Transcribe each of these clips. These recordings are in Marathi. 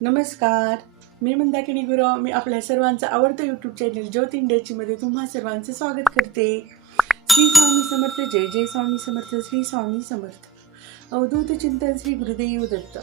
नमस्कार, मी मंदाकिनी गुरव. मी आपल्या सर्वांचं आवडतं यूट्यूब चॅनल ज्योत इंडियाची मध्ये तुम्हा सर्वांचं स्वागत करते. श्री स्वामी समर्थ. जय जय स्वामी समर्थ. श्री स्वामी समर्थ. अवधूत चिंतन श्री गुरुदेव दत्त.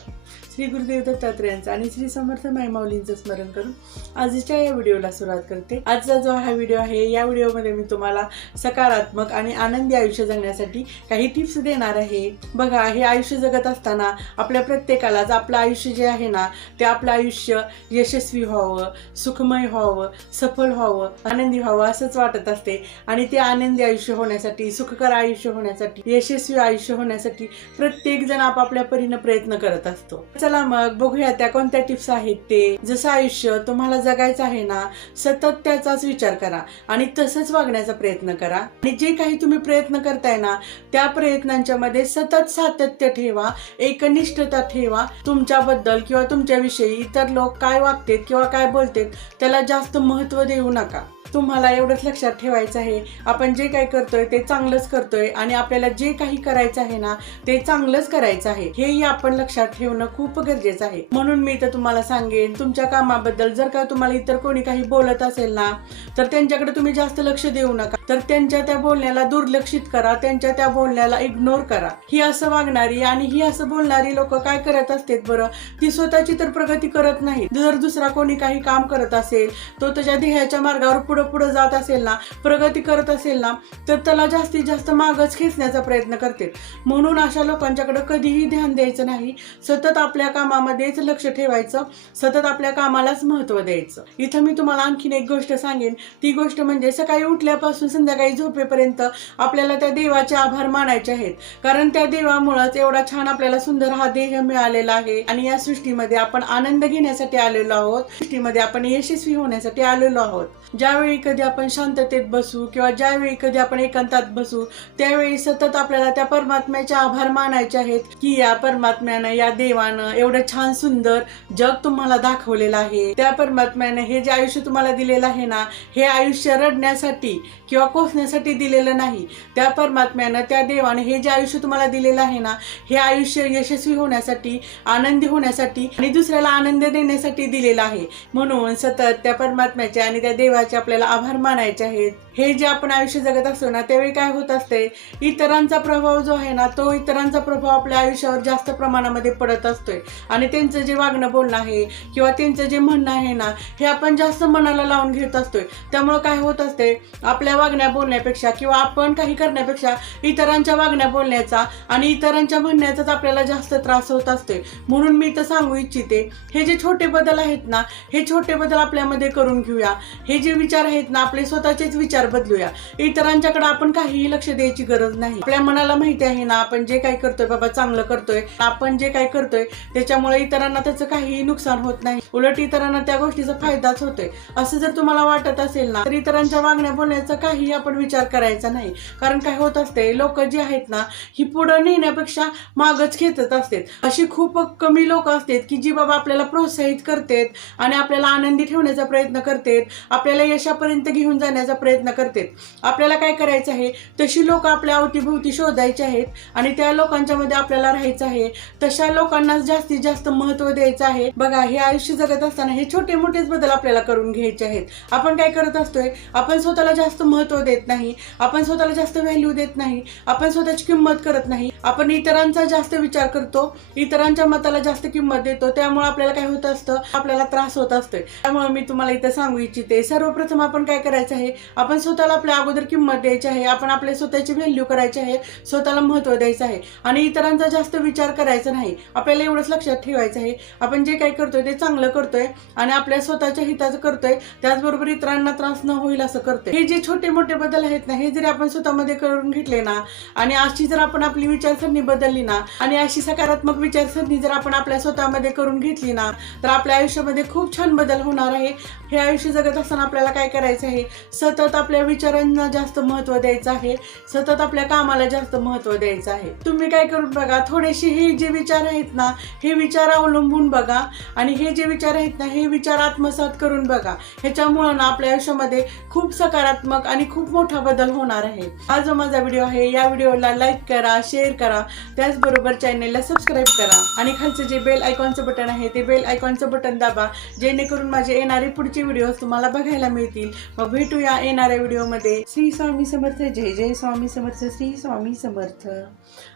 श्री गुरुदेव दत्तात्रयांचं आणि श्री समर्थ मायमाऊलींचं स्मरण करून आजच्या या व्हिडिओला सुरुवात करते. आजचा जो हा व्हिडिओ आहे, या व्हिडिओमध्ये मी तुम्हाला सकारात्मक आणि आनंदी आयुष्य जगण्यासाठी काही टिप्स देणार आहे. बघा, हे आयुष्य जगत असताना आपल्या प्रत्येकालाच आपलं आयुष्य जे आहे ना, ते आपलं आयुष्य यशस्वी व्हावं, सुखमय व्हावं, सफल व्हावं, आनंदी व्हावं असंच वाटत असते. आणि ते आनंदी आयुष्य होण्यासाठी, सुखकर आयुष्य होण्यासाठी, यशस्वी आयुष्य होण्यासाठी प्रत्येक जण आपापल्या परीने प्रयत्न करत असतो. चला मग बघूया त्या कोणत्या टिप्स आहेत ते. जसं आयुष्य तुम्हाला जगायचं आहे ना, सतत त्याचाच विचार करा आणि तसंच वागण्याचा प्रयत्न करा. आणि जे काही तुम्ही प्रयत्न करताय ना, त्या प्रयत्नांच्या मध्ये सतत सातत्य ठेवा, एकनिष्ठता ठेवा. तुमच्याबद्दल किंवा तुमच्याविषयी इतर लोक काय वागतात किंवा काय बोलतात त्याला जास्त महत्त्व देऊ नका. तुम्हाला एवढंच लक्षात ठेवायचं आहे, आपण जे काही करतोय ते चांगलंच करतोय आणि आपल्याला जे काही करायचं आहे ना, ते चांगलंच करायचं आहे, हेही आपण लक्षात ठेवणं खूप गरजेचं आहे. म्हणून मी तर तुम्हाला सांगेन, तुमच्या कामाबद्दल जर का तुम्हाला इतर कोणी काही बोलत असेल ना, तर त्यांच्याकडे तुम्ही जास्त लक्ष देऊ नका. तर त्यांच्या त्या बोलण्याला दुर्लक्षित करा, त्यांच्या त्या बोलण्याला इग्नोर करा. ही असं वागणारी आणि ही असं बोलणारी लोक काय करत असतात बरं, ती स्वतःची तर प्रगती करत नाही. जर दुसरा कोणी काही काम करत असेल, तो त्याच्या ध्येयाच्या मार्गावर पुढे जात असेल ना, प्रगती करत असेल ना, तर त्याला जास्तीत जास्त मागच खेचण्याचा प्रयत्न करते. म्हणून अशा लोकांच्याकडे कधीही ध्यान द्यायचं नाही. सतत आपल्या कामामध्येच लक्ष ठेवायचं, सतत आपल्या कामालाच महत्त्व द्यायचं. इथं मी तुम्हाला आणखीन एक गोष्ट सांगेन. ती गोष्ट म्हणजे सकाळी उठल्यापासून संध्याकाळी झोपेपर्यंत आपल्याला त्या देवाचे आभार मानायचे आहेत. कारण त्या देवामुळेच एवढा छान आपल्याला सुंदर हा देह मिळालेला आहे. आणि या सृष्टीमध्ये आपण आनंद घेण्यासाठी आलेलो आहोत, सृष्टीमध्ये आपण यशस्वी होण्यासाठी आलेलो आहोत. ज्यावेळी कधी आपण शांततेत बसू किंवा ज्यावेळी कधी आपण एकांतात बसू, त्यावेळी सतत आपल्याला त्या परमात्म्याचे आभार मानायचे आहेत की या परमात्म्यानं, या देवानं एवढं छान सुंदर जग तुम्हाला दाखवलेलं आहे. त्या परमात्म्यानं हे जे आयुष्य तुम्हाला दिलेलं आहे ना, हे आयुष्य रडण्यासाठी किंवा कोसण्यासाठी दिलेलं नाही. त्या परमात्म्यानं, त्या देवाने हे जे आयुष्य तुम्हाला दिलेलं आहे ना, हे आयुष्य यशस्वी होण्यासाठी, आनंदी होण्यासाठी आणि दुसऱ्याला आनंद देण्यासाठी दिलेलं आहे. म्हणून सतत त्या परमात्म्याचे आणि त्या देवाचे आपल्याला आभार मानायचे आहेत. हे जे आपण आयुष्य जगत असतो ना, त्यावेळी काय होत असते, इतरांचा प्रभाव जो आहे ना, तो इतरांचा प्रभाव आपल्या आयुष्यावर जास्त प्रमाणामध्ये पडत असतोय. आणि त्यांचं जे वागणं बोलणं आहे किंवा त्यांचं जे म्हणणं आहे ना, हे आपण जास्त मनाला लावून घेत असतोय. त्यामुळे काय होत असते, आपल्या वागण्या बोलण्यापेक्षा किंवा आपण काही करण्यापेक्षा इतरांच्या वागण्या बोलण्याचा आणि इतरांच्या म्हणण्याचाच आपल्याला जास्त त्रास होत असतोय. म्हणून मी तर सांगू इच्छिते, हे जे छोटे बदल आहेत ना, हे छोटे बदल आपल्यामध्ये करून घेऊया. हे जे विचार आहेत ना, आपले स्वतःचेच विचार बदलूया. इतरांच्याकडे आपण काहीही लक्ष द्यायची गरज नाही. आपल्या मनाला माहिती आहे ना, आपण जे काही करतोय बाबा चांगलं करतोय. आपण जे काही करतोय त्याच्यामुळे इतरांना त्याचं काहीही नुकसान होत नाही, उलट इतरांना त्या गोष्टीचा फायदाच होतोय. असं जर तुम्हाला वाटत असेल ना, तर इतरांच्या वागण्या बोलण्याचा काही आपण विचार करायचा नाही. कारण काय होत असते, लोक जी आहेत ना, ही पुढे नेण्यापेक्षा मागच खेचत असतात. अशी खूप कमी लोक असतात की जी बाबा आपल्याला प्रोत्साहित करतात आणि आपल्याला आनंदी ठेवण्याचा प्रयत्न करतात, आपल्याला यशापर्यंत घेऊन जाण्याचा प्रयत्न करतात. आपल्याला काय करायचं आहे, तशी लोक आपल्या अवतीभोवती शोधायची आहेत आणि त्या लोकांच्या मध्ये आपल्याला राहायचं आहे. तशा लोकांना जास्तीत जास्त महत्त्व द्यायचं आहे. बघा, हे आयुष्य जगत असताना हे छोटे मोठेच बदल आपल्याला करून घ्यायचे आहेत. आपण काय करत असतोय, आपण स्वतःला जास्त महत्त्व देत नाही, आपण स्वतःला जास्त व्हॅल्यू देत नाही, आपण स्वतःची किंमत करत नाही, आपण इतरांचा जास्त विचार करतो, इतरांच्या मताला जास्त किंमत देतो. त्यामुळे आपल्याला काय होत असतं, आपल्याला त्रास होत असतोय. त्यामुळे मी तुम्हाला इथं सांगू इच्छिते, सर्वप्रथम आपण काय करायचं आहे, आपण स्वतःला आपल्या अगोदर किंमत द्यायची आहे, आपण आपल्या स्वतःची व्हॅल्यू करायची आहे, स्वतःला महत्त्व द्यायचं आहे आणि इतरांचा जास्त विचार करायचा नाही. आपल्याला एवढंच लक्षात ठेवायचं आहे, आपण जे काही करतोय ते चांगलं करतोय आणि आपल्या स्वतःच्या हिताचं करतोय, त्याचबरोबर इतरांना त्रास न होईल असं करतोय. हे जे छोटे मोठे बदल आहेत ना, हे जरी आपण स्वतःमध्ये करून घेतले ना आणि अशी जर आपण आपली विचारसरणी बदलली ना आणि अशी सकारात्मक विचारसरणी जर आपण आपल्या स्वतःमध्ये करून घेतली ना, तर आपल्या आयुष्यामध्ये खूप छान बदल होणार आहे. हे आयुष्य जगत असताना आपल्याला काय करायचं आहे, सतत आपल्या विचारांना जास्त महत्त्व द्यायचं आहे, सतत आपल्या कामाला जास्त महत्त्व द्यायचं आहे. तुम्ही काय करून बघा. थोडेसे हे जे विचार आहेत ना, हे विचार अवलंबून बघा आणि हे जे विचार आहेत ना, हे विचार आत्मसात करून बघा. ह्याच्यामुळं ना आपल्या आयुष्यामध्ये खूप सकारात्मक आणि खूप मोठा बदल होणार आहे. हा जो माझा व्हिडिओ आहे, या व्हिडिओला लाईक करा, शेअर करा, त्याचबरोबर चॅनेलला सबस्क्राईब करा आणि खालचं जे बेल आयकॉनचं बटन आहे ते बेल आयकॉनचं बटन दाबा, जेणेकरून माझे येणारे पुढचे व्हिडिओ तुम्हाला बघायला मिळतील. मग भेटूया येणाऱ्या व्हिडिओमध्ये. श्री स्वामी समर्थ. जय जय स्वामी समर्थ. श्री स्वामी समर्थ.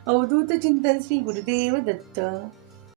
अवधूत चिंतन. श्री गुरुदेव दत्त.